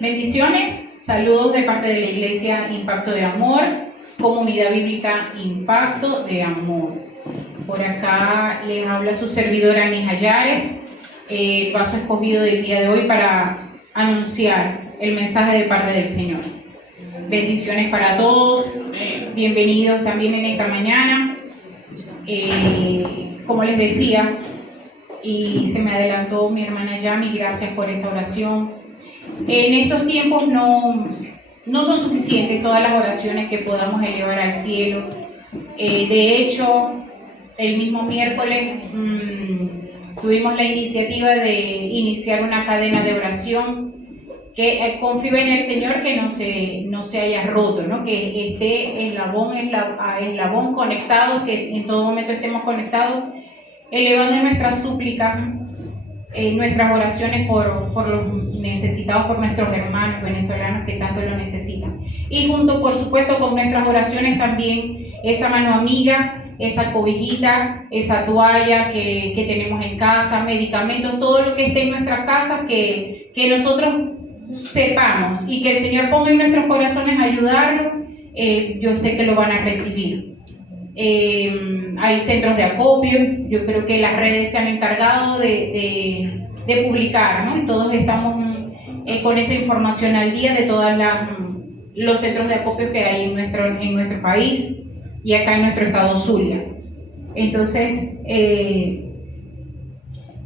Bendiciones, saludos de parte de la Iglesia Impacto de Amor, Comunidad Bíblica Impacto de Amor. Por acá les habla su servidora Anis Ayares, el vaso escogido del día de hoy para anunciar el mensaje de parte del Señor. Bendiciones para todos, bienvenidos también en esta mañana. Como les decía, y se me adelantó mi hermana Yami, gracias por esa oración. En estos tiempos no son suficientes todas las oraciones que podamos elevar al cielo. De hecho, el mismo miércoles tuvimos la iniciativa de iniciar una cadena de oración que confío en el Señor que no se haya roto, ¿no? Que esté eslabón conectado, que en todo momento estemos conectados, elevando nuestras súplicas, nuestras oraciones por los necesitados, por nuestros hermanos venezolanos que tanto lo necesitan. Y junto, por supuesto, con nuestras oraciones también esa mano amiga, esa cobijita, esa toalla que tenemos en casa, medicamentos, todo lo que esté en nuestras casas, que nosotros sepamos y que el Señor ponga en nuestros corazones a ayudarlos, yo sé que lo van a recibir. Hay centros de acopio, yo creo que las redes se han encargado de publicar, ¿no? Y todos estamos con esa información al día de todos los centros de acopio que hay en nuestro país y acá en nuestro estado Zulia. Entonces,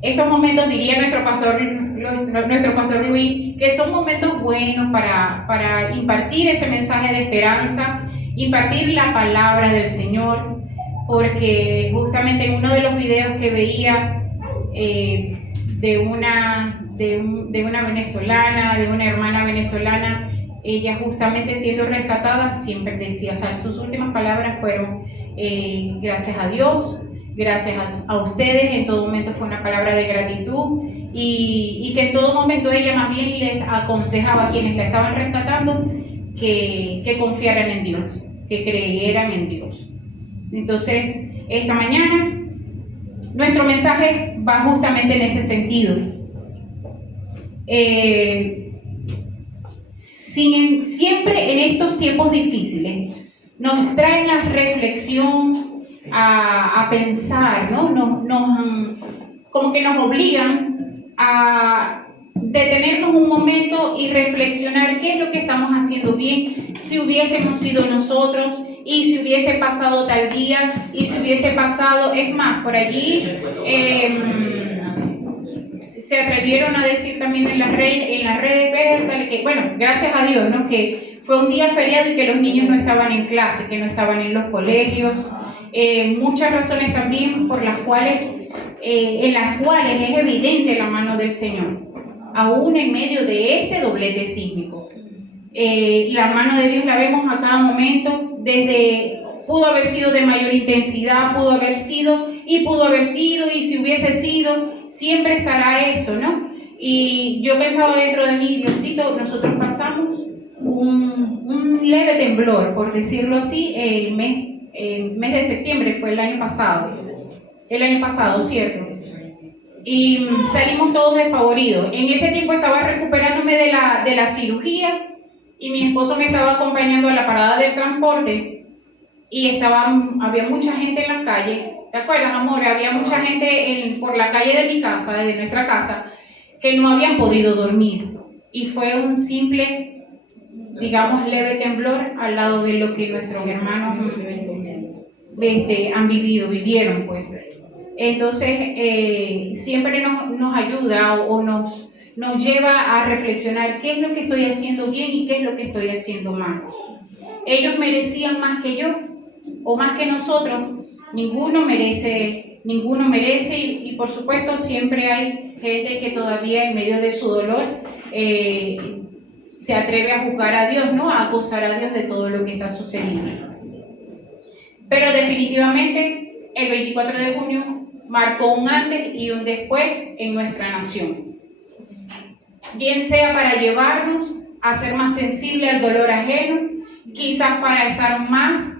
estos momentos, diría nuestro pastor Luis, que son momentos buenos para impartir ese mensaje de esperanza, impartir la palabra del Señor, porque justamente en uno de los videos que veía de una venezolana, de una hermana venezolana, ella justamente siendo rescatada siempre decía, o sea, sus últimas palabras fueron gracias a Dios, gracias a ustedes, en todo momento fue una palabra de gratitud y que en todo momento ella más bien les aconsejaba a quienes la estaban rescatando que confiaran en Dios, que creyeran en Dios. Entonces, esta mañana nuestro mensaje va justamente en ese sentido. Siempre en estos tiempos difíciles nos traen la reflexión a pensar, ¿no? Como que nos obligan a detenernos un momento y reflexionar qué es lo que estamos haciendo bien, si hubiésemos sido nosotros, y si hubiese pasado tal día, y si hubiese pasado, es más, por allí se atrevieron a decir también en las redes, que bueno, gracias a Dios, ¿no? Que fue un día feriado y que los niños no estaban en clase, que no estaban en los colegios, muchas razones también por las cuales, en las cuales es evidente la mano del Señor, aún en medio de este doblete sísmico. La mano de Dios la vemos a cada momento, pudo haber sido de mayor intensidad, pudo haber sido, y si hubiese sido, siempre estará eso, ¿no? Y yo pensaba dentro de mí, Diosito, nosotros pasamos un leve temblor, por decirlo así, el mes de septiembre, fue el año pasado, ¿cierto? Y salimos todos despavoridos. En ese tiempo estaba recuperándome de la cirugía y mi esposo me estaba acompañando a la parada del transporte y había mucha gente en la calle. ¿Te acuerdas, amor? Había mucha gente por la calle de mi casa, de nuestra casa, que no habían podido dormir. Y fue un simple, digamos, leve temblor al lado de lo que nuestros hermanos vivieron, pues. Entonces, siempre nos ayuda o nos lleva a reflexionar qué es lo que estoy haciendo bien y qué es lo que estoy haciendo mal. Ellos merecían más que yo o más que nosotros. Ninguno merece y por supuesto siempre hay gente que todavía en medio de su dolor se atreve a juzgar a Dios, ¿no? A acusar a Dios de todo lo que está sucediendo. Pero definitivamente el 24 de junio marcó un antes y un después en nuestra nación. Bien sea para llevarnos a ser más sensibles al dolor ajeno, quizás para estar más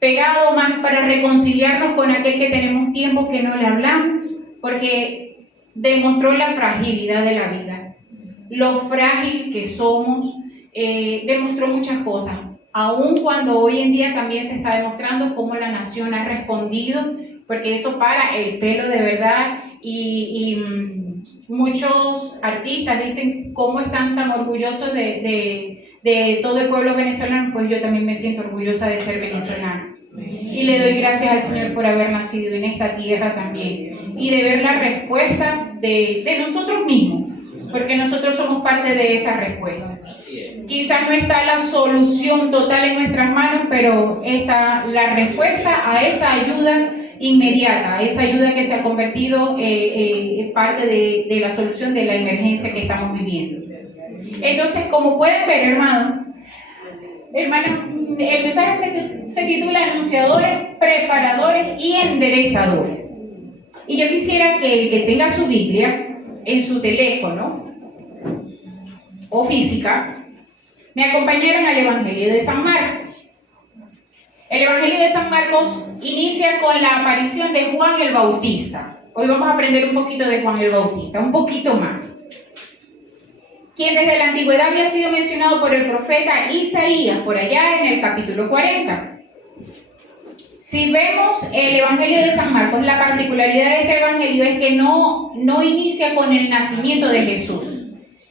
pegados, más para reconciliarnos con aquel que tenemos tiempo que no le hablamos, porque demostró la fragilidad de la vida. lo frágil que somos, demostró muchas cosas. Aun cuando hoy en día también se está demostrando cómo la nación ha respondido, porque eso para el pelo de verdad, y muchos artistas dicen cómo están tan orgullosos de todo el pueblo venezolano. Pues yo también me siento orgullosa de ser venezolana. Y le doy gracias al Señor por haber nacido en esta tierra también. Y de ver la respuesta de nosotros mismos, porque nosotros somos parte de esa respuesta. Quizás no está la solución total en nuestras manos, pero está la respuesta a esa ayuda inmediata, a esa ayuda que se ha convertido en parte de la solución de la emergencia que estamos viviendo. Entonces, como pueden ver, hermanos, el mensaje se titula Anunciadores, Preparadores y Enderezadores. Y yo quisiera que el que tenga su Biblia en su teléfono o física, me acompañaron al Evangelio de San Marcos. El Evangelio de San Marcos inicia con la aparición de Juan el Bautista. Hoy vamos a aprender un poquito de Juan el Bautista, un poquito más. Quien desde la antigüedad había sido mencionado por el profeta Isaías, por allá en el capítulo 40. Si vemos el Evangelio de San Marcos, la particularidad de este Evangelio es que no inicia con el nacimiento de Jesús,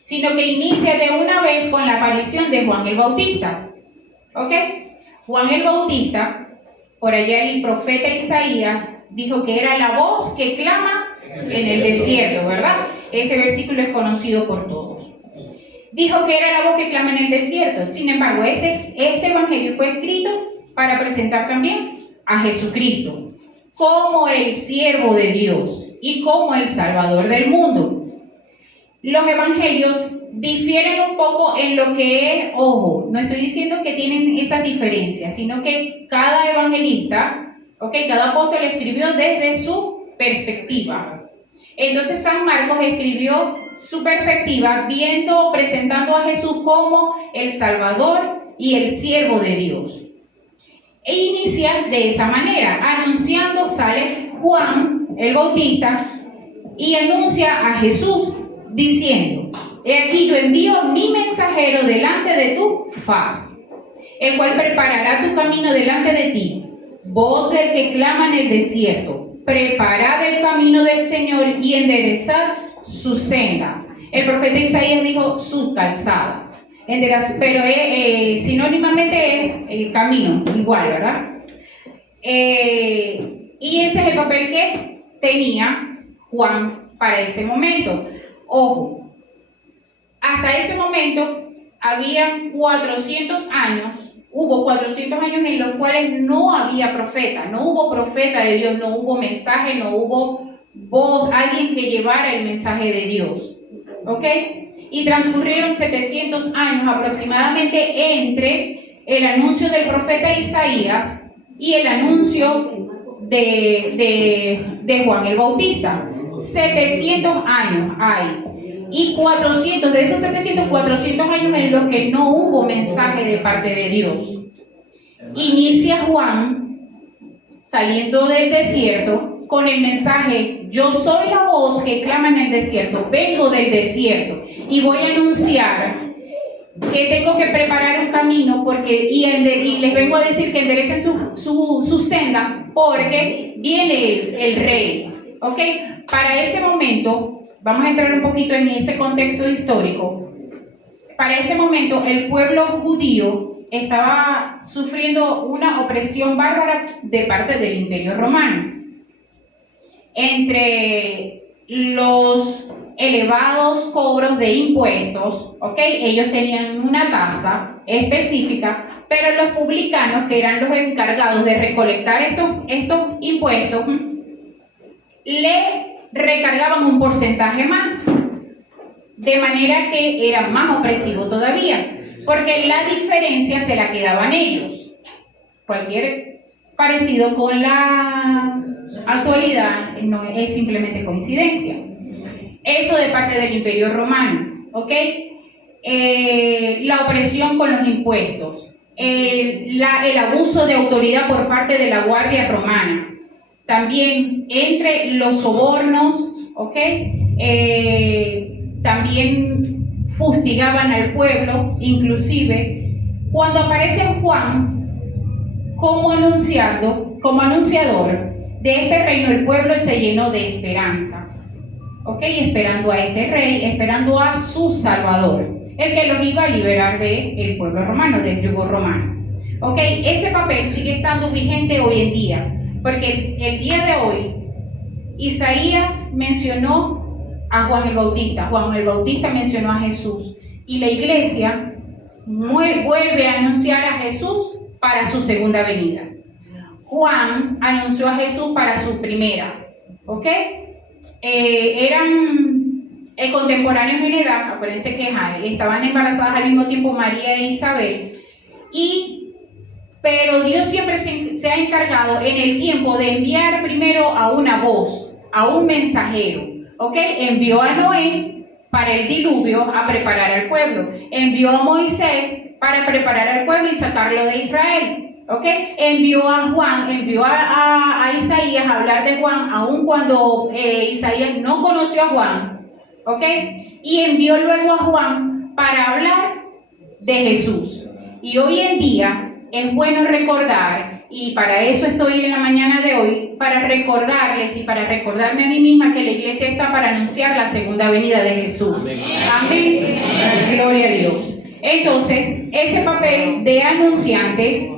sino que inicia de una vez con la aparición de Juan el Bautista. ¿Ok? Juan el Bautista, por allá el profeta Isaías, dijo que era la voz que clama en el desierto, ¿verdad? Ese versículo es conocido por todos. Dijo que era la voz que clama en el desierto. Sin embargo, este Evangelio fue escrito para presentar también a Jesucristo como el siervo de Dios y como el Salvador del mundo. Los evangelios difieren un poco en lo que es, ojo, no estoy diciendo que tienen esas diferencias, sino que cada evangelista, cada apóstol escribió desde su perspectiva. Entonces San Marcos escribió su perspectiva presentando a Jesús como el Salvador y el siervo de Dios. E inicia de esa manera, anunciando, sale Juan el Bautista y anuncia a Jesús diciendo: he aquí yo envío mi mensajero delante de tu faz, el cual preparará tu camino delante de ti. Voz del que clama en el desierto, preparad el camino del Señor y enderezad sus sendas. El profeta Isaías dijo sus calzadas. Pero sinónimamente es el camino, igual, ¿verdad? Y ese es el papel que tenía Juan para ese momento. Ojo, hasta ese momento habían 400 años, hubo 400 años en los cuales no había profeta, no hubo profeta de Dios, no hubo mensaje, no hubo voz, alguien que llevara el mensaje de Dios. ¿Ok? Y transcurrieron 700 años aproximadamente entre el anuncio del profeta Isaías y el anuncio de Juan el Bautista. 700 años hay. Y 400, de esos 400 años en los que no hubo mensaje de parte de Dios. Inicia Juan saliendo del desierto con el mensaje: yo soy la voz que clama en el desierto, vengo del desierto y voy a anunciar que tengo que preparar un camino y les vengo a decir que enderecen su senda porque viene el rey. ¿Ok? Para ese momento, vamos a entrar un poquito en ese contexto histórico. Para ese momento, el pueblo judío estaba sufriendo una opresión bárbara de parte del Imperio Romano. Entre los elevados cobros de impuestos, ellos tenían una tasa específica, pero los publicanos, que eran los encargados de recolectar estos impuestos, le recargaban un porcentaje más, de manera que era más opresivo todavía, porque la diferencia se la quedaban ellos. Cualquier parecido con la actualidad no es simplemente coincidencia. Eso de parte del Imperio Romano, la opresión con los impuestos, el abuso de autoridad por parte de la Guardia Romana. También entre los sobornos, también fustigaban al pueblo, inclusive cuando aparece Juan como anunciador de este reino, el pueblo se llenó de esperanza. ¿Ok? Esperando a este rey, esperando a su Salvador, el que los iba a liberar del pueblo romano, del yugo romano. ¿Ok? Ese papel sigue estando vigente hoy en día, porque el día de hoy Isaías mencionó a Juan el Bautista mencionó a Jesús, y la iglesia vuelve a anunciar a Jesús para su segunda venida. Juan anunció a Jesús para su primera. ¿Ok? Eran contemporáneos en edad, acuérdense que estaban embarazadas al mismo tiempo María e Isabel, pero Dios siempre se ha encargado en el tiempo de enviar primero a una voz, a un mensajero. ¿Ok? Envió a Noé para el diluvio a preparar al pueblo, envió a Moisés para preparar al pueblo y sacarlo de Israel. ¿Ok? Envió a Juan, envió a Isaías a hablar de Juan, aun cuando Isaías no conoció a Juan. ¿Ok? Y envió luego a Juan para hablar de Jesús. Y hoy en día es bueno recordar, y para eso estoy en la mañana de hoy, para recordarles y para recordarme a mí misma que la iglesia está para anunciar la segunda venida de Jesús. Amén. Amén. Gloria a Dios. Entonces, ese papel de anunciantes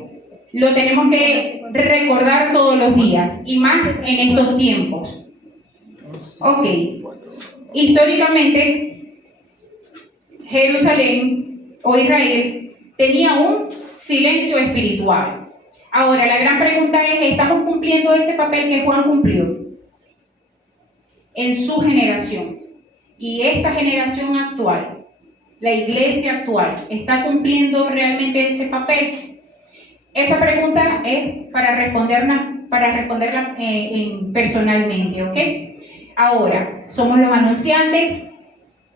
lo tenemos que recordar todos los días, y más en estos tiempos. Ok. Históricamente, Jerusalén o Israel tenía un silencio espiritual. Ahora, la gran pregunta es, ¿estamos cumpliendo ese papel que Juan cumplió en su generación? Y esta generación actual, la iglesia actual, ¿está cumpliendo realmente ese papel? Esa pregunta es para responderla personalmente, ¿ok? Ahora, somos los anunciantes.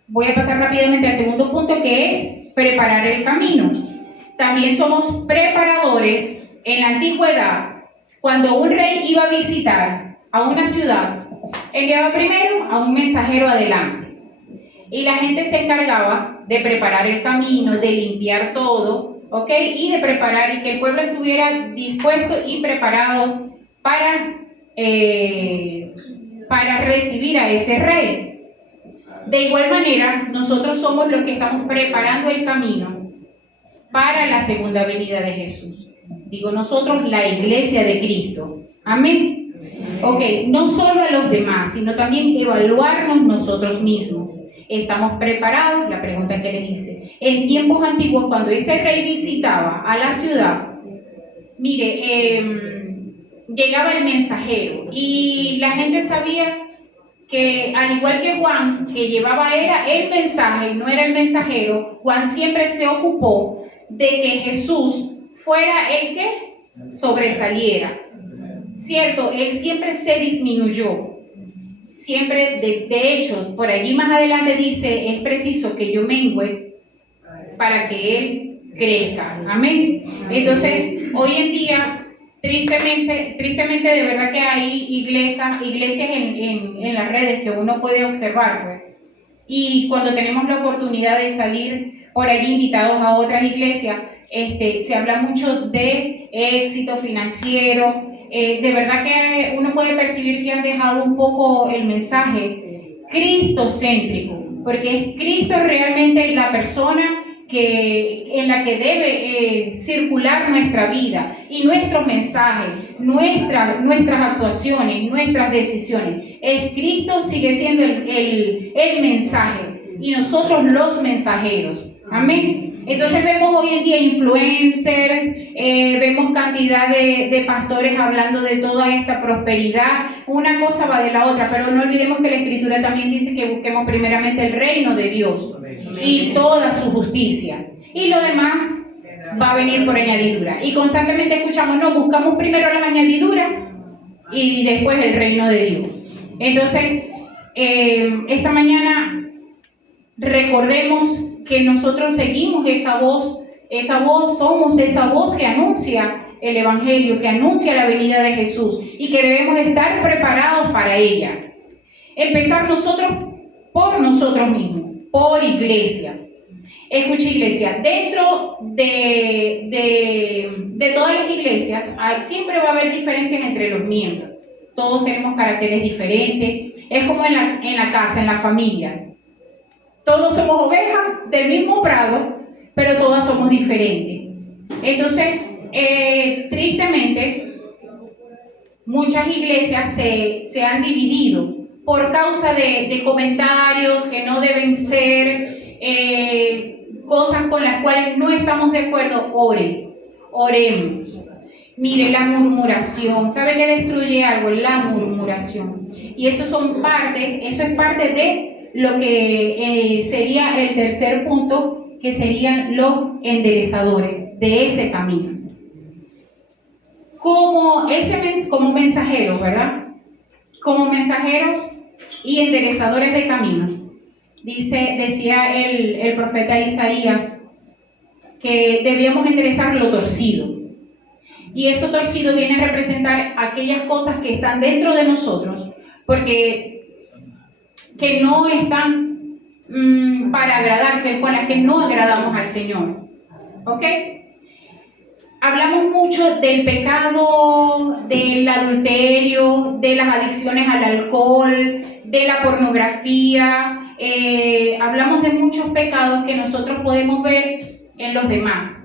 Voy a pasar rápidamente al segundo punto, que es preparar el camino. También somos preparadores. En la antigüedad, cuando un rey iba a visitar a una ciudad, enviaba primero a un mensajero adelante. Y la gente se encargaba de preparar el camino, de limpiar todo, ¿ok? Y de preparar, y que el pueblo estuviera dispuesto y preparado para recibir a ese rey. De igual manera, nosotros somos los que estamos preparando el camino para la segunda venida de Jesús. Digo nosotros, la iglesia de Cristo. Amén. Ok, no solo a los demás, sino también evaluarnos nosotros mismos. ¿Estamos preparados? La pregunta que les hice. En tiempos antiguos, cuando ese rey visitaba a la ciudad, mire, llegaba el mensajero y la gente sabía que, al igual que Juan, que llevaba era el mensaje, no era el mensajero, Juan siempre se ocupó de que Jesús fuera el que sobresaliera. ¿Cierto? Él siempre se disminuyó. Siempre, de hecho, por allí más adelante dice, es preciso que yo mengüe para que Él crezca. Amén. Entonces, hoy en día, tristemente de verdad que hay iglesias en las redes que uno puede observar, pues. Y cuando tenemos la oportunidad de salir por allí invitados a otras iglesias, se habla mucho de éxito financiero. De verdad que uno puede percibir que han dejado un poco el mensaje cristocéntrico, porque es Cristo realmente la persona en la que debe circular nuestra vida y nuestros mensajes, nuestras actuaciones, nuestras decisiones. El Cristo sigue siendo el mensaje y nosotros los mensajeros. Amén. Entonces vemos hoy en día influencers, vemos cantidad de pastores hablando de toda esta prosperidad. Una cosa va de la otra, pero no olvidemos que la Escritura también dice que busquemos primeramente el reino de Dios y toda su justicia. Y lo demás va a venir por añadidura. Y constantemente escuchamos, no, buscamos primero las añadiduras y después el reino de Dios. Entonces, esta mañana recordemos que nosotros seguimos esa voz somos esa voz que anuncia el Evangelio, que anuncia la venida de Jesús y que debemos de estar preparados para ella. Empezar nosotros por nosotros mismos, por iglesia. Escucha, iglesia, dentro de todas las iglesias siempre va a haber diferencias entre los miembros. Todos tenemos caracteres diferentes. Es como en la casa, en la familia. Todos somos ovejas del mismo prado, pero todas somos diferentes. Entonces, tristemente, muchas iglesias se han dividido por causa de comentarios que no deben ser, cosas con las cuales no estamos de acuerdo. Oremos. Mire, la murmuración, ¿sabe qué destruye algo? La murmuración. Y eso es parte de lo que sería el tercer punto, que serían los enderezadores de ese camino. Como mensajeros, ¿verdad? Como mensajeros y enderezadores de camino. Decía el profeta Isaías que debíamos enderezar lo torcido. Y eso torcido viene a representar aquellas cosas que están dentro de nosotros, porque que no están para agradar, con las que no agradamos al Señor. ¿Ok? Hablamos mucho del pecado, del adulterio, de las adicciones al alcohol, de la pornografía. Hablamos de muchos pecados que nosotros podemos ver en los demás.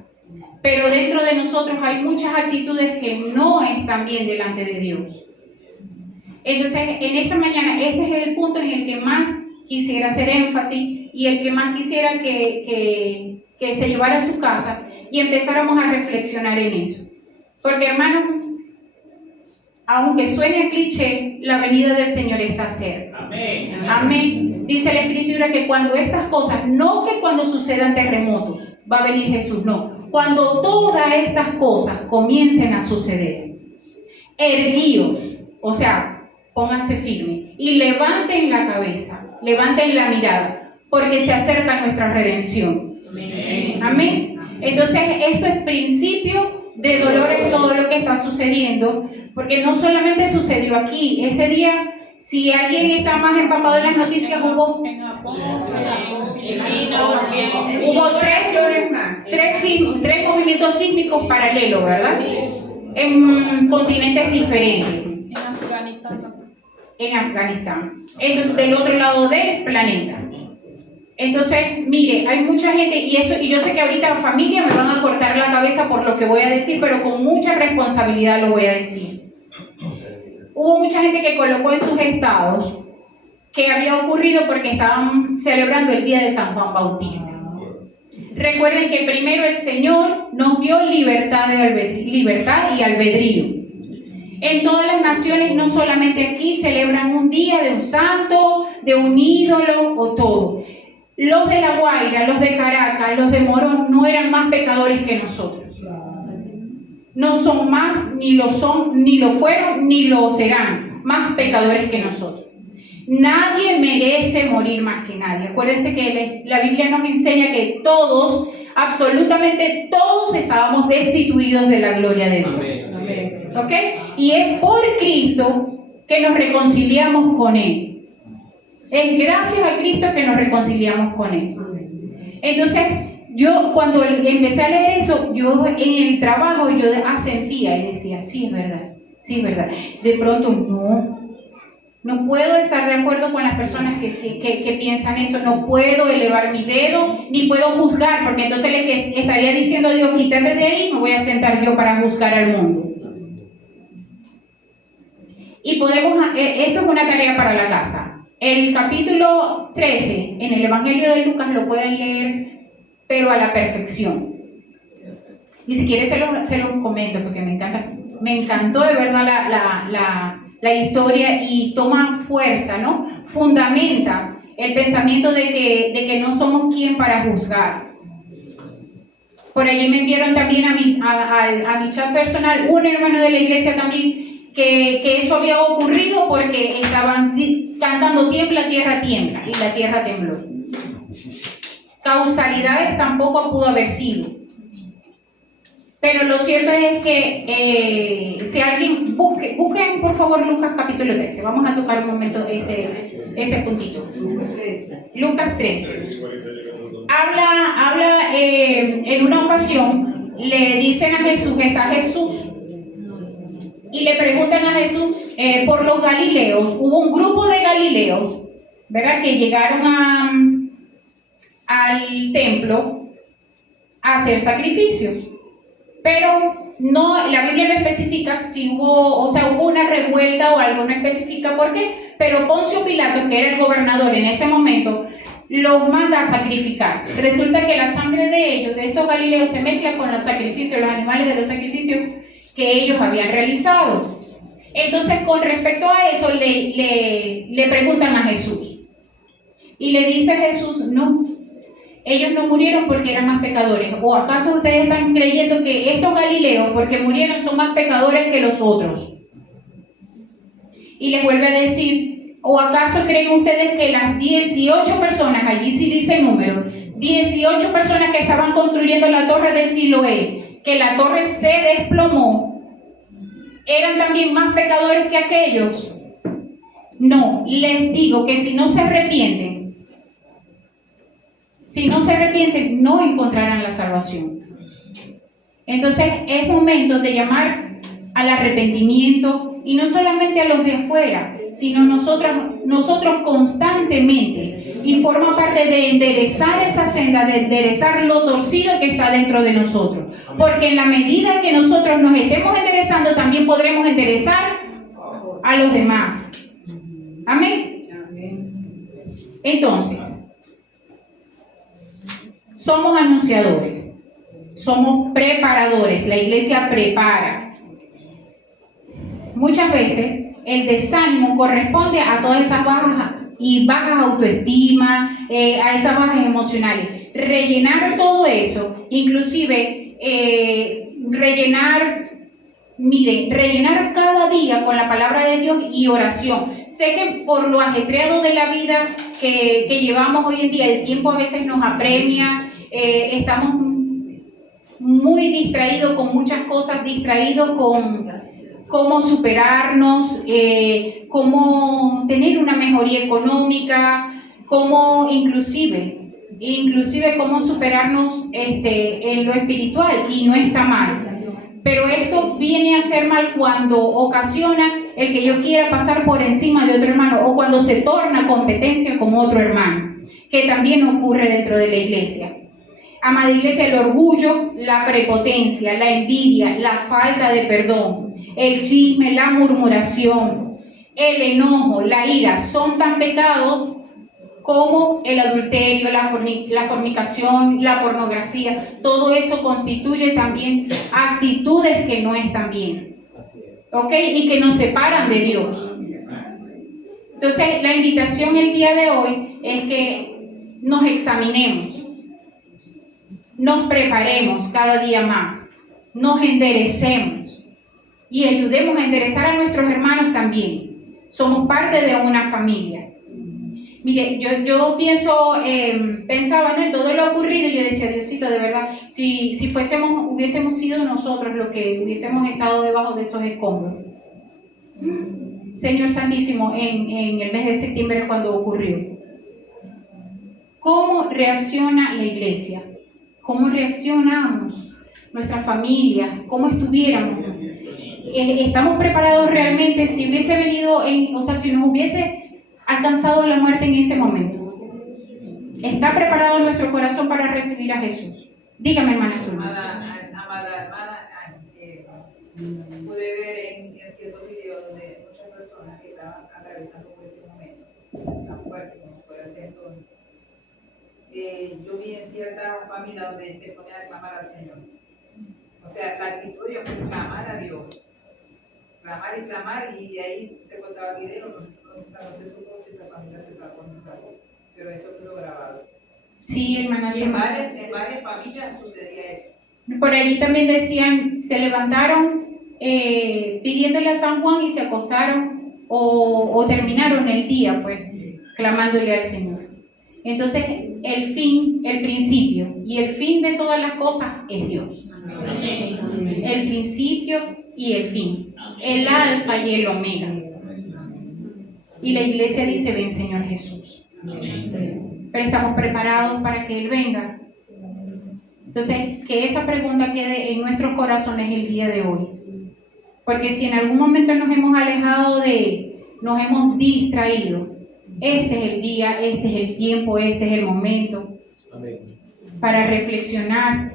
Pero dentro de nosotros hay muchas actitudes que no están bien delante de Dios. Entonces, en esta mañana, este es el punto en el que más quisiera hacer énfasis y el que más quisiera que se llevara a su casa y empezáramos a reflexionar en eso. Porque, hermanos, aunque suene cliché, la venida del Señor está cerca. Amén. Amén. Dice la Escritura que cuando estas cosas, no que cuando sucedan terremotos, va a venir Jesús, no. Cuando todas estas cosas comiencen a suceder, erguíos, o sea, pónganse firmes y levanten la cabeza, levanten la mirada, porque se acerca nuestra redención. Amén. Amén. Entonces, esto es principio de dolor en todo lo que está sucediendo, porque no solamente sucedió aquí, ese día, si alguien está más empapado en las noticias, hubo tres movimientos sísmicos paralelos, ¿verdad? En continentes diferentes. En Afganistán. Entonces, del otro lado del planeta. Entonces, mire, hay mucha gente, y yo sé que ahorita familia me van a cortar la cabeza por lo que voy a decir, pero con mucha responsabilidad lo voy a decir. Hubo mucha gente que colocó en sus estados que había ocurrido porque estaban celebrando el día de San Juan Bautista. Recuerden que primero el Señor nos dio libertad y albedrío. En todas las naciones, no solamente aquí, celebran un día de un santo, de un ídolo o todo. Los de La Guaira, los de Caracas, los de Morón no eran más pecadores que nosotros. No son más, ni lo son, ni lo fueron, ni lo serán, más pecadores que nosotros. Nadie merece morir más que nadie. Acuérdense que la Biblia nos enseña que todos, absolutamente todos, estábamos destituidos de la gloria de Dios. Amén. ¿Ok? Y es por Cristo que nos reconciliamos con Él. Es gracias a Cristo que nos reconciliamos con Él. Entonces, yo cuando empecé a leer eso, yo en el trabajo yo asentía y decía, sí es verdad, sí es verdad. De pronto no puedo estar de acuerdo con las personas que piensan eso, no puedo elevar mi dedo, ni puedo juzgar, porque entonces le estaría diciendo a Dios, quítate de ahí, me voy a sentar yo para juzgar al mundo. Y esto es una tarea para la casa. El capítulo 13 en el Evangelio de Lucas lo pueden leer, pero a la perfección. Y si quieres se los comento porque me encantó de verdad la historia y toma fuerza, ¿no? Fundamenta el pensamiento de que no somos quien para juzgar. Por allí me enviaron también a mi chat personal un hermano de la iglesia también que eso había ocurrido porque estaban cantando tiembla, tierra tiembla, y la tierra tembló. Causalidades tampoco pudo haber sido. Pero lo cierto es que si alguien busquen por favor Lucas capítulo 13. Vamos a tocar un momento ese puntito. Lucas 13. habla en una ocasión, le dicen a Jesús, está Jesús, y le preguntan a Jesús por los galileos. Hubo un grupo de galileos, ¿verdad?, que llegaron al templo a hacer sacrificios. Pero no, la Biblia no especifica si hubo una revuelta o algo, no especifica por qué, pero Poncio Pilato, que era el gobernador en ese momento, los manda a sacrificar. Resulta que la sangre de ellos, de estos galileos, se mezcla con los sacrificios, los animales de los sacrificios que ellos habían realizado. Entonces, con respecto a eso, le preguntan a Jesús. Y le dice Jesús, no, ellos no murieron porque eran más pecadores. ¿O acaso ustedes están creyendo que estos galileos, porque murieron, son más pecadores que los otros? Y les vuelve a decir, ¿o acaso creen ustedes que las 18 personas, allí sí dice número, 18 personas que estaban construyendo la torre de Siloé, que la torre se desplomó, eran también más pecadores que aquellos? No, les digo que si no se arrepienten, no encontrarán la salvación. Entonces es momento de llamar al arrepentimiento, y no solamente a los de afuera, sino nosotros constantemente, y forma parte de enderezar esa senda, de enderezar lo torcido que está dentro de nosotros, porque en la medida que nosotros nos estemos enderezando, también podremos enderezar a los demás. Amén. Entonces, somos anunciadores, somos preparadores, la iglesia prepara. Muchas veces el desánimo corresponde a todas esas bajas autoestima, a esas bajas emocionales. Rellenar todo eso, inclusive rellenar cada día con la palabra de Dios y oración. Sé que por lo ajetreado de la vida que llevamos hoy en día, el tiempo a veces nos apremia, estamos muy distraídos con muchas cosas, distraídos con cómo superarnos, cómo tener una mejoría económica, cómo inclusive cómo superarnos en lo espiritual, y no está mal. Pero esto viene a ser mal cuando ocasiona el que yo quiera pasar por encima de otro hermano, o cuando se torna competencia con otro hermano, que también ocurre dentro de la iglesia. Amada iglesia, el orgullo, la prepotencia, la envidia, la falta de perdón, el chisme, la murmuración, el enojo, la ira, son tan pecados como el adulterio, la fornicación, la pornografía. Todo eso constituye también actitudes que no están bien, ¿ok? Y que nos separan de Dios. Entonces, la invitación el día de hoy es que nos examinemos, nos preparemos cada día más, nos enderecemos y ayudemos a enderezar a nuestros hermanos también. Somos parte de una familia. Mire, yo pensaba, ¿no?, en todo lo ocurrido, y yo decía, Diosito, de verdad, si hubiésemos sido nosotros los que hubiésemos estado debajo de esos escombros. Señor Santísimo, en el mes de septiembre cuando ocurrió. ¿Cómo reacciona la iglesia? ¿Cómo reaccionamos? Nuestra familia, ¿cómo estuviéramos? ¿Estamos preparados realmente? Si hubiese venido, si nos hubiese alcanzado la muerte en ese momento, ¿está preparado nuestro corazón para recibir a Jesús? Dígame, hermana Zulma. Amada hermana, pude ver en ciertos videos donde muchas personas que estaban atravesando por este momento tan fuerte como fue el temblor. Yo vi en cierta familia donde se ponía a clamar al Señor. O sea, la actitud de ellos fue clamar a Dios. Clamar y clamar, y ahí se contaba video, no se supo si esa familia se salvó o no se salvó, pero eso quedó grabado. Sí, hermana. Y en varias familias sucedía eso. Por allí también decían, se levantaron pidiéndole a San Juan y se acostaron o terminaron el día, pues, clamándole al Señor. Entonces, el principio y el fin de todas las cosas es Dios. Amén. El principio y el fin, el alfa y el omega. Y la iglesia dice, ven Señor Jesús. Amén. pero estamos preparados para que Él venga. Entonces, que esa pregunta quede en nuestros corazones el día de hoy. Porque si en algún momento nos hemos alejado de Él, nos hemos distraído, este es el día, este es el tiempo, este es el momento para reflexionar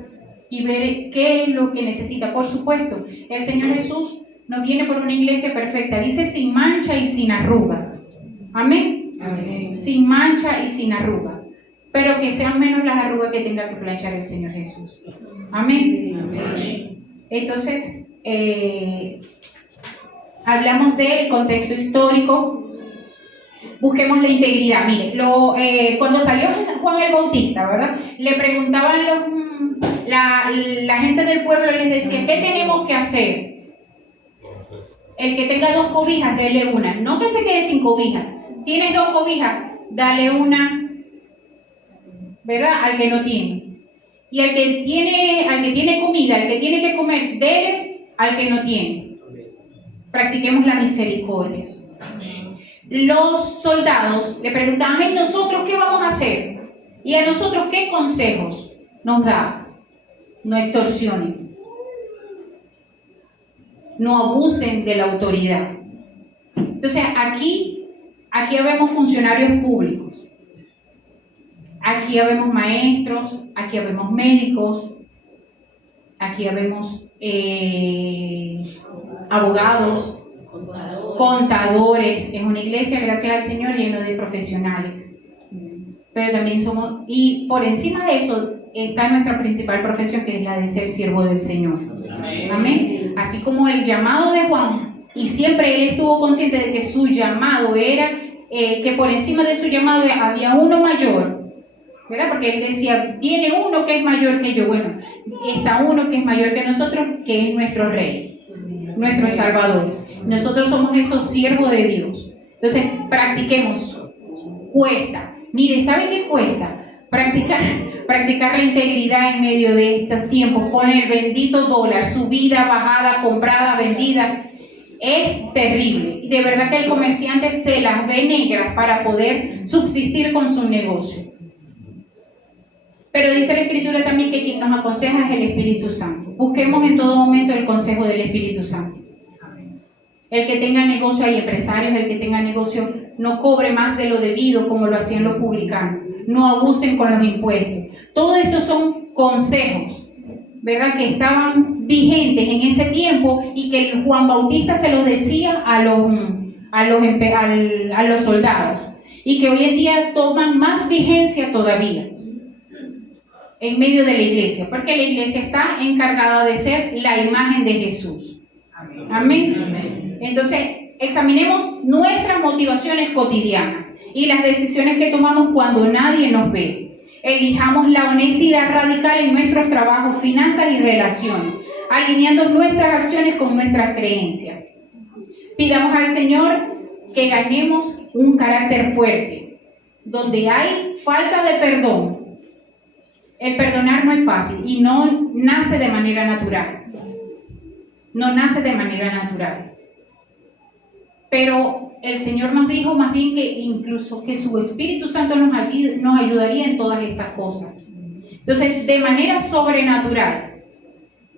y ver qué es lo que necesita. Por supuesto, el Señor Jesús nos viene por una iglesia perfecta, dice sin mancha y sin arruga. Amén. Amén. Sin mancha y sin arruga, pero que sean menos las arrugas que tenga que planchar el Señor Jesús. Amén. Amén. Entonces, hablamos del contexto histórico. Busquemos la integridad. Mire, cuando salió Juan el Bautista, ¿verdad? Le preguntaban la gente del pueblo, les decía, ¿qué tenemos que hacer? El que tenga 2 cobijas, dele una. No que se quede sin cobija. Tienes 2 cobijas, dale una, ¿verdad? Al que no tiene. Y al que tiene comida, al que tiene que comer, dele al que no tiene. Practiquemos la misericordia. Los soldados le preguntaban, ¿y nosotros qué vamos a hacer? ¿Y a nosotros qué consejos nos das? No extorsionen. No abusen de la autoridad. Entonces, aquí habemos funcionarios públicos. Aquí habemos maestros, aquí habemos médicos, aquí habemos abogados, contadores. Es una iglesia, gracias al Señor, lleno de profesionales. Pero también somos, y por encima de eso está nuestra principal profesión, que es la de ser siervo del Señor. Amén. Amén. Así como el llamado de Juan, y siempre él estuvo consciente de que su llamado era, que por encima de su llamado había uno mayor, ¿verdad? Porque él decía, viene uno que es mayor que yo. Bueno, está uno que es mayor que nosotros, que es nuestro Rey, nuestro Salvador. Nosotros somos esos siervos de Dios. Entonces, practiquemos. Cuesta. Mire, ¿sabe qué cuesta? Practicar la integridad en medio de estos tiempos, con el bendito dólar, subida, bajada, comprada, vendida. Es terrible. Y de verdad que el comerciante se las ve negras para poder subsistir con su negocio. Pero dice la Escritura también que quien nos aconseja es el Espíritu Santo. Busquemos en todo momento el consejo del Espíritu Santo. El que tenga negocio, hay empresarios, el que tenga negocio no cobre más de lo debido como lo hacían los publicanos. No abusen con los impuestos. Todo esto son consejos, ¿verdad? Que estaban vigentes en ese tiempo y que Juan Bautista se los decía a los soldados. Y que hoy en día toman más vigencia todavía en medio de la iglesia, porque la iglesia está encargada de ser la imagen de Jesús. Amén. Amén. Amén. Entonces, examinemos nuestras motivaciones cotidianas y las decisiones que tomamos cuando nadie nos ve. Elijamos la honestidad radical en nuestros trabajos, finanzas y relaciones, alineando nuestras acciones con nuestras creencias. Pidamos al Señor que ganemos un carácter fuerte. Donde hay falta de perdón, el perdonar no es fácil y no nace de manera natural. No nace de manera natural. Pero el Señor nos dijo más bien que incluso que su Espíritu Santo nos ayudaría en todas estas cosas. Entonces, de manera sobrenatural,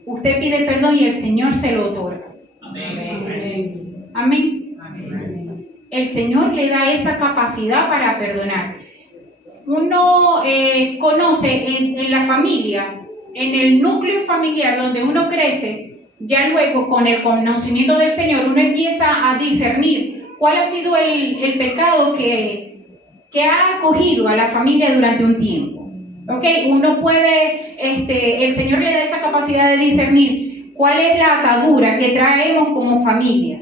usted pide perdón y el Señor se lo otorga. Amén. Amén. Amén. El Señor le da esa capacidad para perdonar. Uno conoce en la familia, en el núcleo familiar donde uno crece, ya luego con el conocimiento del Señor uno empieza a discernir cuál ha sido el pecado que ha acogido a la familia durante un tiempo. ¿Okay? Uno puede, el Señor le da esa capacidad de discernir cuál es la atadura que traemos como familia.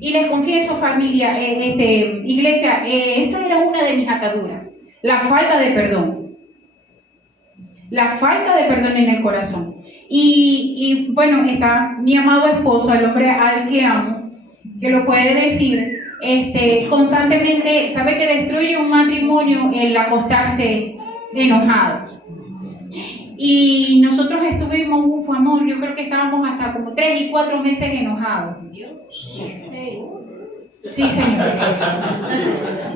Y les confieso, familia, iglesia, esa era una de mis ataduras, la falta de perdón. La falta de perdón en el corazón. Y bueno, está mi amado esposo, el hombre al que amo, que lo puede decir, constantemente, sabe que destruye un matrimonio el acostarse enojados. Y nosotros estuvimos, amor, yo creo que estábamos hasta como 3 y 4 meses enojados. Sí, señor.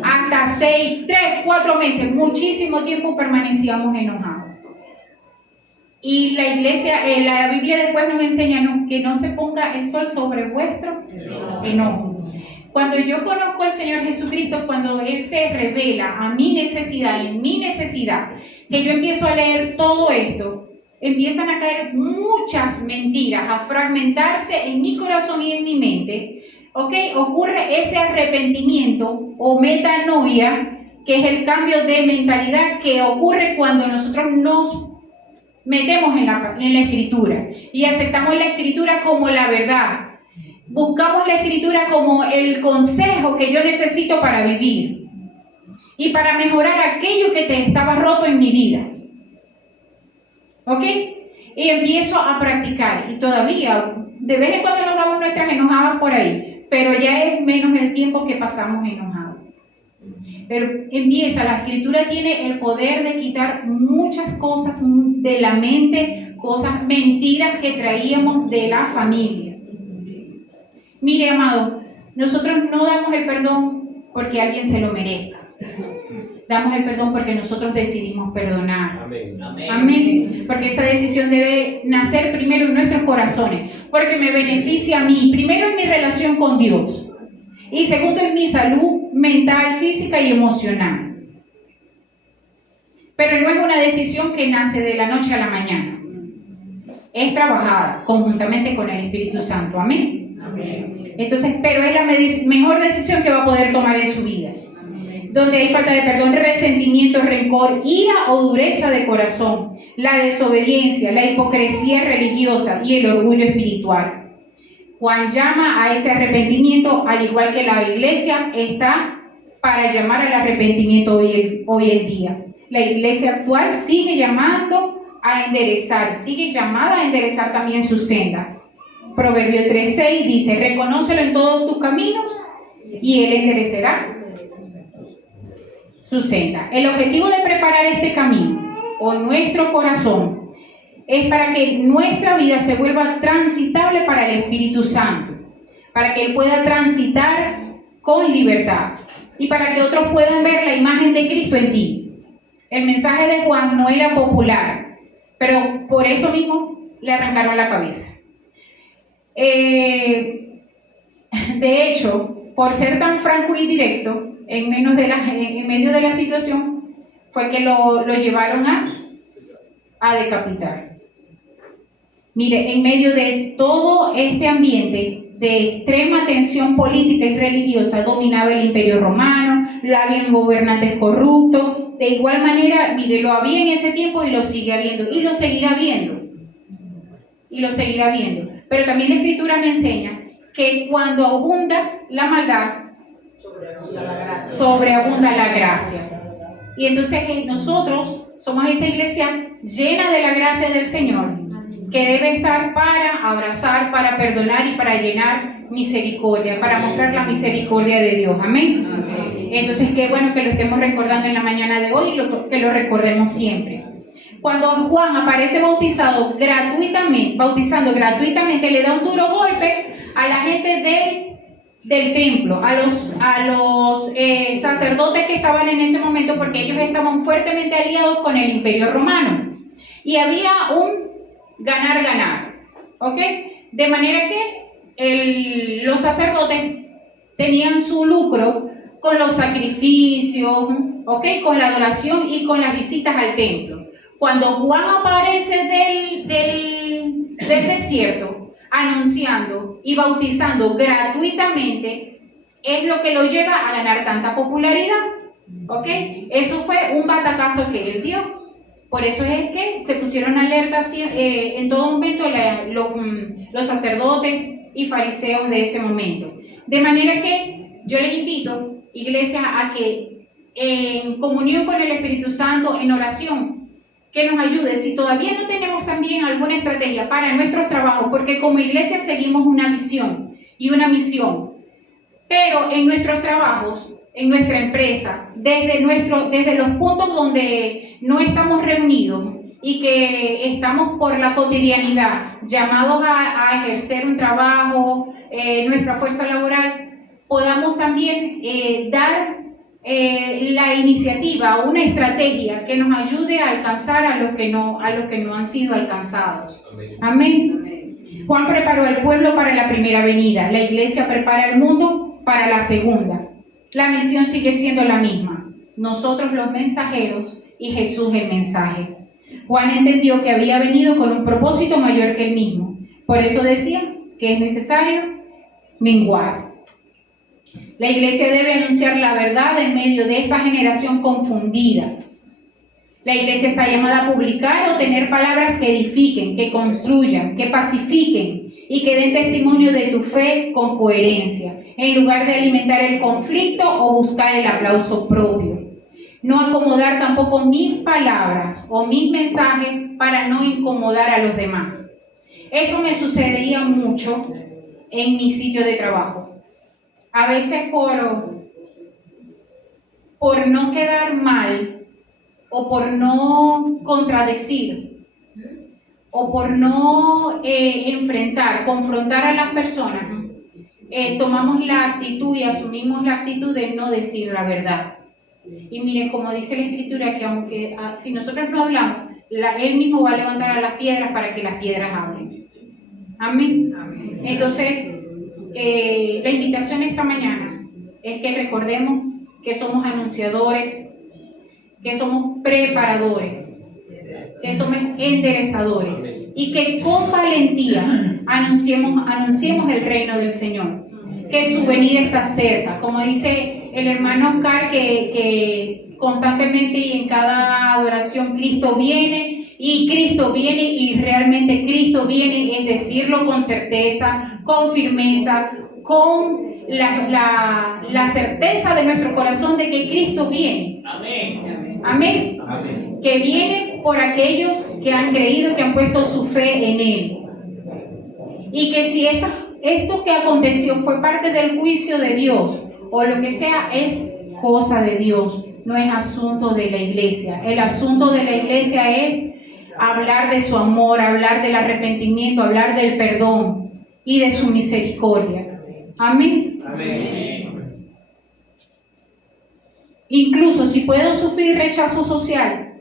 Hasta 6, 3, 4 meses, muchísimo tiempo permanecíamos enojados. Y la iglesia, la Biblia después nos enseña que no se ponga el sol sobre vuestro enojo. Cuando yo conozco al Señor Jesucristo, cuando Él se revela a mi necesidad y en mi necesidad, que yo empiezo a leer todo esto, empiezan a caer muchas mentiras, a fragmentarse en mi corazón y en mi mente, ¿ok? Ocurre ese arrepentimiento o metanoia, que es el cambio de mentalidad que ocurre cuando nosotros nos metemos en la Escritura y aceptamos la Escritura como la verdad. Buscamos la Escritura como el consejo que yo necesito para vivir y para mejorar aquello que te estaba roto en mi vida. ¿Ok? Y empiezo a practicar. Y todavía, de vez en cuando nos damos nuestras enojadas por ahí, pero ya es menos el tiempo que pasamos enojados. Pero la Escritura tiene el poder de quitar muchas cosas de la mente, cosas, mentiras que traíamos de la familia. Mire, amado, nosotros no damos el perdón porque alguien se lo merezca. Damos el perdón porque nosotros decidimos perdonar. Amén. Amén. Porque esa decisión debe nacer primero en nuestros corazones, porque me beneficia a mí, primero en mi relación con Dios y segundo en mi salud mental, física y emocional. Pero no es una decisión que nace de la noche a la mañana. Es trabajada conjuntamente con el Espíritu Santo. Amén. Amén. Entonces, pero es la mejor decisión que va a poder tomar en su vida. Donde hay falta de perdón, resentimiento, rencor, ira o dureza de corazón, la desobediencia, la hipocresía religiosa y el orgullo espiritual. Juan llama a ese arrepentimiento, al igual que la iglesia está para llamar al arrepentimiento hoy en día. La iglesia actual sigue llamando a enderezar, sigue llamada a enderezar también sus sendas. Proverbio 3:6 dice: reconócelo en todos tus caminos y él enderecerá su senda. El objetivo de preparar este camino o nuestro corazón es para que nuestra vida se vuelva transitable para el Espíritu Santo, para que Él pueda transitar con libertad y para que otros puedan ver la imagen de Cristo en ti. El mensaje de Juan no era popular, pero por eso mismo le arrancaron la cabeza. De hecho, por ser tan franco y directo, en medio de la situación, fue que lo llevaron a decapitar. Mire, en medio de todo este ambiente de extrema tensión política y religiosa, dominaba el Imperio Romano, habían gobernantes corruptos. De igual manera, mire, lo había en ese tiempo y lo sigue habiendo, y lo seguirá habiendo. Pero también la Escritura me enseña que cuando abunda la maldad, sobreabunda la gracia. Y entonces nosotros somos esa iglesia llena de la gracia del Señor, que debe estar para abrazar, para perdonar y para llenar misericordia, para mostrar la misericordia de Dios. Amén. Entonces, qué bueno que lo estemos recordando en la mañana de hoy y que lo recordemos siempre. Cuando Juan aparece bautizando gratuitamente, le da un duro golpe a la gente del templo, a los sacerdotes que estaban en ese momento, porque ellos estaban fuertemente aliados con el Imperio Romano. Y había un ganar, ¿ok? De manera que los sacerdotes tenían su lucro con los sacrificios, ¿ok? Con la adoración y con las visitas al templo. Cuando Juan aparece del desierto, anunciando y bautizando gratuitamente, es lo que lo lleva a ganar tanta popularidad, ¿ok? Eso fue un batacazo que él dio. Por eso es que se pusieron alerta en todo momento los sacerdotes y fariseos de ese momento. De manera que yo les invito, iglesia, a que en comunión con el Espíritu Santo, en oración, que nos ayude. Si todavía no tenemos también alguna estrategia para nuestros trabajos, porque como iglesia seguimos una visión y una misión, pero en nuestros trabajos, en nuestra empresa, desde los puntos donde no estamos reunidos y que estamos por la cotidianidad llamados a ejercer un trabajo, nuestra fuerza laboral, podamos también dar la iniciativa, una estrategia que nos ayude a alcanzar a los que no han sido alcanzados. Amén. Juan preparó al pueblo para la primera venida, la iglesia prepara al mundo para la segunda. La misión sigue siendo la misma, nosotros los mensajeros y Jesús el mensaje. Juan entendió que había venido con un propósito mayor que él mismo, por eso decía que es necesario menguar. La iglesia debe anunciar la verdad en medio de esta generación confundida. La iglesia está llamada a publicar o tener palabras que edifiquen, que construyan, que pacifiquen y que den testimonio de tu fe con coherencia, en lugar de alimentar el conflicto o buscar el aplauso propio. No acomodar tampoco mis palabras o mis mensajes para no incomodar a los demás. Eso me sucedía mucho en mi sitio de trabajo. A veces por no quedar mal, o por no contradecir, o por no confrontar a las personas, tomamos la actitud y asumimos la actitud de no decir la verdad. Y miren, como dice la Escritura, que aunque si nosotros no hablamos, Él mismo va a levantar a las piedras para que las piedras hablen. Amén. Amén. Entonces, la invitación esta mañana es que recordemos que somos anunciadores, que somos preparadores, que somos enderezadores y que con valentía anunciemos el reino del Señor, que su venida está cerca. Como dice el hermano Oscar, que constantemente y en cada adoración Cristo viene y realmente Cristo viene, es decirlo con certeza, con firmeza, con la certeza de nuestro corazón de que Cristo viene. Amén. Amén. Amén. Que viene por aquellos que han creído, que han puesto su fe en Él. Y que si esto que aconteció fue parte del juicio de Dios, o lo que sea, es cosa de Dios, no es asunto de la iglesia. El asunto de la iglesia es hablar de su amor, hablar del arrepentimiento, hablar del perdón y de su misericordia. Amén. Amén. Incluso si puedo sufrir rechazo social,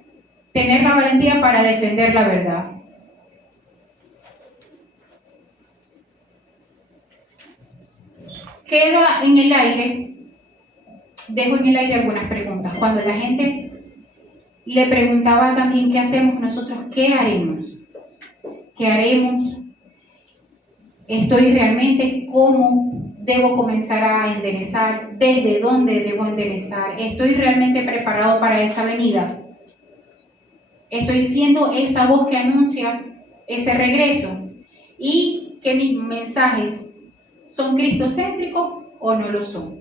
tener la valentía para defender la verdad. Queda en el aire, dejo en el aire algunas preguntas. Cuando la gente le preguntaba también qué hacemos nosotros, ¿qué haremos? ¿Qué haremos? ¿Estoy realmente cómo debo comenzar a enderezar? ¿Desde dónde debo enderezar? ¿Estoy realmente preparado para esa venida? ¿Estoy siendo esa voz que anuncia ese regreso? ¿Y que mis mensajes son cristocéntricos o no lo son?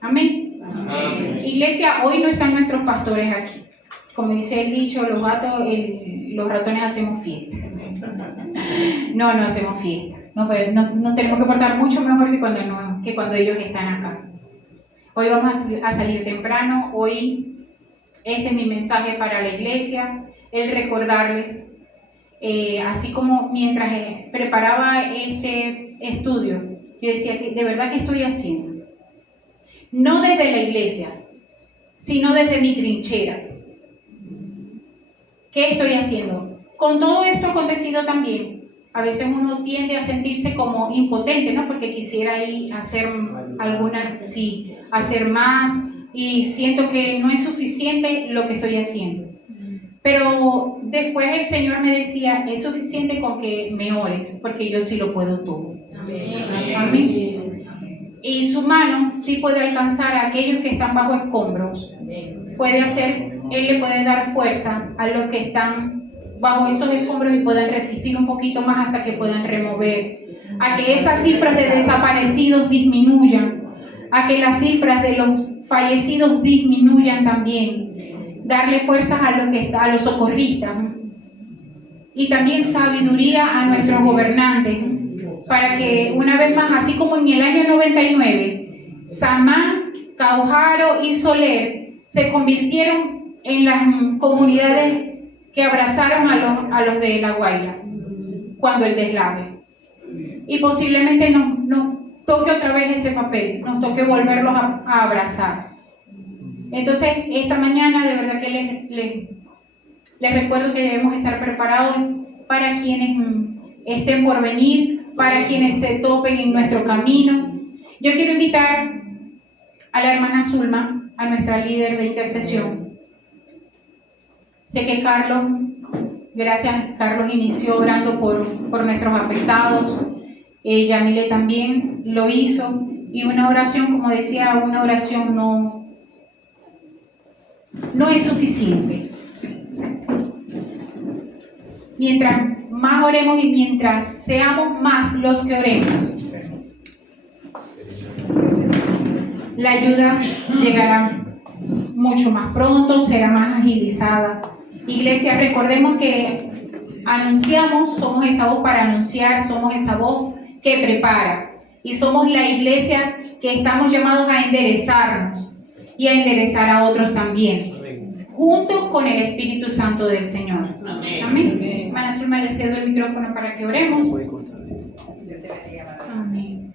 Amén. Amén. Iglesia, hoy no están nuestros pastores aquí. Como dice el dicho, los ratones hacemos fiesta. No hacemos fiesta. No tenemos que portar mucho mejor que cuando ellos están acá. Hoy vamos a salir temprano. Hoy este es mi mensaje para la iglesia, el recordarles, así como mientras preparaba este estudio, yo decía que de verdad que estoy haciendo. No desde la iglesia, sino desde mi trinchera. ¿Qué estoy haciendo? Con todo esto acontecido también, a veces uno tiende a sentirse como impotente, ¿no? Porque quisiera ir a hacer hacer más, y siento que no es suficiente lo que estoy haciendo. Pero después el Señor me decía, es suficiente con que me ores, porque yo sí lo puedo todo. Amén. Amén. Y su mano sí puede alcanzar a aquellos que están bajo escombros. Él le puede dar fuerza a los que están bajo esos escombros y puedan resistir un poquito más hasta que puedan remover. A que esas cifras de desaparecidos disminuyan. A que las cifras de los fallecidos disminuyan también. Darle fuerzas a los socorristas. Y también sabiduría a nuestros gobernantes. Para que una vez más, así como en el año 99, Samán, Caujaro y Soler se convirtieron en las comunidades que abrazaron a los de La Guaira cuando el deslave. Y posiblemente toque otra vez ese papel, nos toque volverlos a abrazar. Entonces, esta mañana de verdad que les recuerdo que debemos estar preparados para quienes estén por venir, para quienes se topen en nuestro camino. Yo quiero invitar a la hermana Zulma, a nuestra líder de intercesión. Sé que Carlos inició orando por nuestros afectados. Yamile también lo hizo. Y una oración, como decía, una oración no es suficiente. Mientras más oremos y mientras seamos más los que oremos, la ayuda llegará mucho más pronto, será más agilizada. Iglesia, recordemos que anunciamos, somos esa voz para anunciar, somos esa voz que prepara. Y somos la iglesia que estamos llamados a enderezarnos y a enderezar a otros también, junto con el Espíritu Santo del Señor. Amén. Amén. Hermana Zulma, le cedo el micrófono para que oremos. Dios te bendiga, madre. Amén.